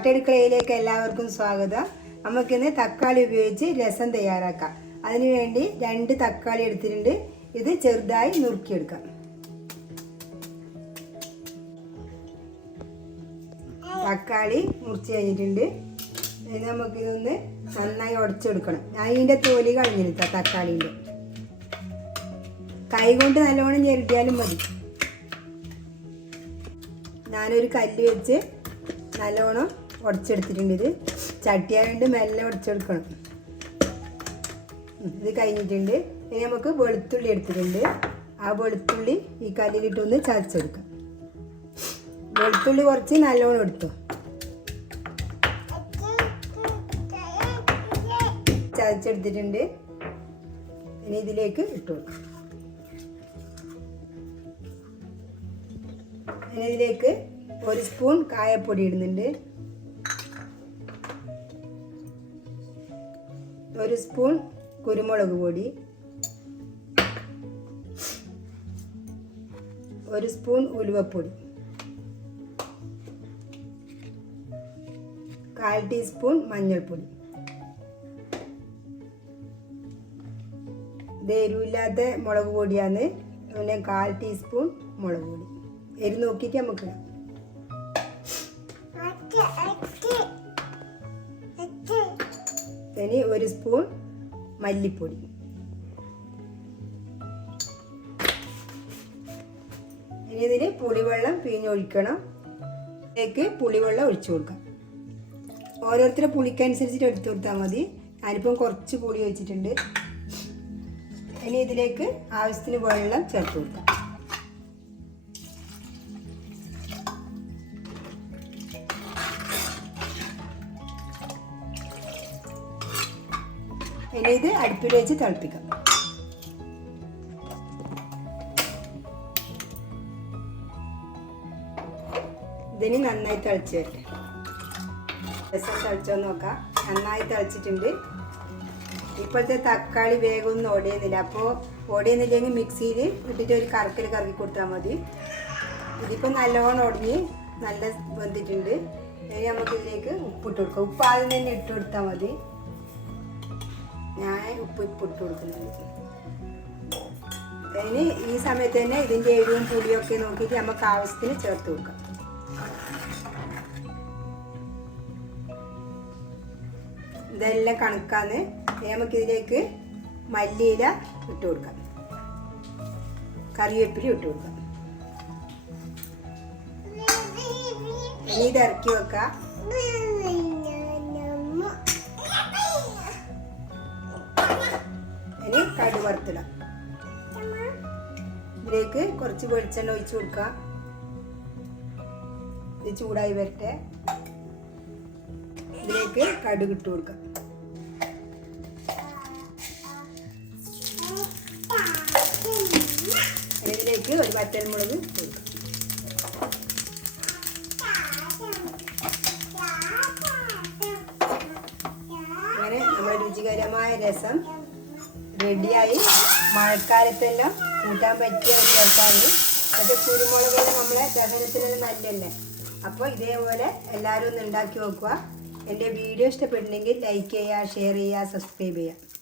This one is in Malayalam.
പാട്ടടുക്കളയിലേക്ക് എല്ലാവർക്കും സ്വാഗതം. നമുക്കിന്ന് തക്കാളി ഉപയോഗിച്ച് രസം തയ്യാറാക്കാം. അതിനുവേണ്ടി 2 തക്കാളി എടുത്തിട്ടുണ്ട്. ഇത് ചെറുതായി നുറുക്കിയെടുക്കാം. തക്കാളി മുറിച്ച് കഴിഞ്ഞിട്ടുണ്ട്. നമുക്കിതൊന്ന് നന്നായി ഉടച്ചെടുക്കണം. ഞാൻ ഇതിൻ്റെ തോലി കളഞ്ഞെടുക്കാം. തക്കാളീൻ്റെ കൈ കൊണ്ട് നല്ലോണം ഞെരട്ടിയാലും മതി. ഞാനൊരു കല്ല് വെച്ച് നല്ലോണം ഉടച്ചെടുത്തിട്ടുണ്ട്. ഇത് ചട്ടിയായതുകൊണ്ട് മെല്ലെ ഉടച്ചെടുക്കണം. ഇത് കഴിഞ്ഞിട്ടുണ്ട്. ഇനി നമുക്ക് വെളുത്തുള്ളി എടുത്തിട്ടുണ്ട്. ആ വെളുത്തുള്ളി ഈ കല്ലിലിട്ടൊന്ന് ചതച്ചെടുക്കാം. വെളുത്തുള്ളി കുറച്ച് നല്ലോണം എടുത്തു. ചതച്ചെടുത്തിട്ടുണ്ട്. ഇനി ഇതിലേക്ക് ഇട്ടു. ഇനി ഇതിലേക്ക് 1 സ്പൂൺ കായപ്പൊടി ഇടുന്നുണ്ട്. 1 സ്പൂൺ കുരുമുളക് പൊടി, 1 സ്പൂൺ ഉലുവപ്പൊടി, 1/4 ടീസ്പൂൺ മഞ്ഞൾപ്പൊടി. ഇത് എരിവില്ലാത്ത മുളക് പൊടിയാണ്. പിന്നെ 1/4 ടീസ്പൂൺ മുളക് പൊടി. എരി നോക്കിയിട്ട് നമുക്ക് ഇടാം. ഇനി 1 സ്പൂൺ മല്ലിപ്പൊടി. ഇനി ഇതിന് പുളിവെള്ളം പിഴിഞ്ഞൊഴിക്കണം. ഇതിലേക്ക് പുളിവെള്ളം ഒഴിച്ചു കൊടുക്കാം. ഓരോരുത്തരുടെ പുളിക്കനുസരിച്ചിട്ട് എടുത്തു കൊടുത്താൽ മതി. ഞാനിപ്പം കുറച്ച് പുളി ഒഴിച്ചിട്ടുണ്ട്. ഇനി ഇതിലേക്ക് ആവശ്യത്തിന് വെള്ളം ചേർത്ത് കൊടുക്കാം. ഇനി ഇത് അടുപ്പിൽ വെച്ച് തിളപ്പിക്കാം. ഇതിന് നന്നായി തിളച്ച് വരട്ടെ. രസം തിളച്ചോ നോക്കാം. നന്നായി തിളച്ചിട്ടുണ്ട്. ഇപ്പോഴത്തെ തക്കാളി വേഗമൊന്നും ഓടിയുന്നില്ല. അപ്പോൾ ഓടിയുന്നില്ലെങ്കിൽ മിക്സിയിൽ ഇട്ടിട്ട് ഒരു കറക്കൽ കറക്കി കൊടുത്താൽ മതി. ഇതിപ്പോൾ നല്ലോണം ഒടിഞ്ഞ് നല്ല വെന്തിട്ടുണ്ട്. ഇനി നമുക്ക് ഇതിലേക്ക് ഉപ്പിട്ട് കൊടുക്കാം. ഉപ്പ് ആദ്യം തന്നെ ഇട്ട് കൊടുത്താൽ മതി. ഞാൻ ഉപ്പ് ഇട്ട് കൊടുക്കുന്നുണ്ട്. ഇനി ഈ സമയത്ത് തന്നെ ഇതിൻ്റെ എരിവും പുളിയൊക്കെ നോക്കിയിട്ട് നമുക്ക് ആവശ്യത്തിന് ചേർത്ത് കൊടുക്കാം. ഇതെല്ലാം കണക്കാന്ന്. നമുക്കിതിലേക്ക് മല്ലിയില ഇട്ട് കൊടുക്കാം. കറിവേപ്പില ഇട്ട് കൊടുക്കാം. ഇനി ഇത് ഇറക്കി വെക്കാം. ഇനി കടുക് വറുത്തിടാം. ഇതിലേക്ക് കുറച്ച് വെളിച്ചെണ്ണ ഒഴിച്ചു കൊടുക്കാം. ഇത് ചൂടായി വരട്ടെ. ഇതിലേക്ക് കടുക് ഇട്ട് കൊടുക്കാം. ഇതിലേക്ക് ഒരു വറ്റൽമുളക് ഇട്ട് കൊടുക്കാം. അങ്ങനെ നമ്മുടെ രുചികരമായ രസം റെഡിയായി. മഴക്കാലത്തെല്ലാം കൂട്ടാൻ പറ്റിയ ഒരു രസമാണ്. പക്ഷേ കുരുമുളകെല്ലാം നമ്മളെ ദഹനത്തിനെല്ലാം നല്ലല്ലേ. അപ്പോൾ ഇതേപോലെ എല്ലാവരും ഒന്ന് ഉണ്ടാക്കി നോക്കുക. എൻ്റെ വീഡിയോ ഇഷ്ടപ്പെട്ടിട്ടുണ്ടെങ്കിൽ ലൈക്ക് ചെയ്യുക, ഷെയർ ചെയ്യുക, സബ്സ്ക്രൈബ് ചെയ്യുക.